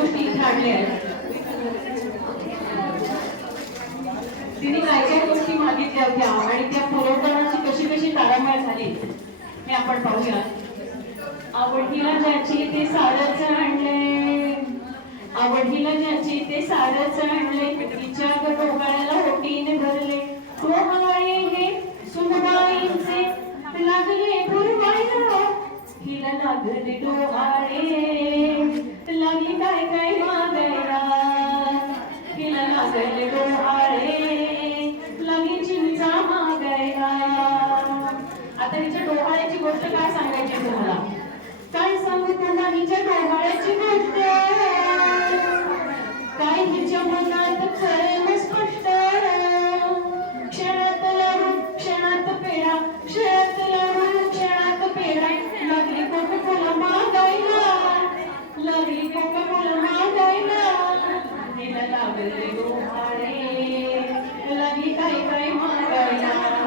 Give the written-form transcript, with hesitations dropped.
गोष्टी काढल्या आहेत. तिने काय काय गोष्टी मागितल्या होत्या आणि त्या पुरवतानाची कशी कशी तारांबळ झाली हे आपण पाहूया. आवडीला ज्याची ते सारच आणले, आवडीला ज्याची ते सारच आणले, तिच्या डोहाळ्याला ओटीने भरले. डोहाळे हे सुनबाईंचे लागले पुरवायला, हिला लागले डोहाळे, लागली काय काय मागायला. हिला लागले डोहाळे, लागली चिंचा मागायला. आता हिच्या डोहाळ्याची गोष्ट काय सांगायची तुम्हाला? काय सांगू तुम्हाला हिच्या डोहाळ्याची गोष्ट? काय हिच्या मनात खरं स्पष्ट. क्षणात लाडू क्षणात पेढा, क्षणात लाडू क्षणात पेढा, लागली कोका-कोला मागायला, लागली कोका-कोला मागायला. हिला लागले डोहाळे, लागली काय काय मागायला.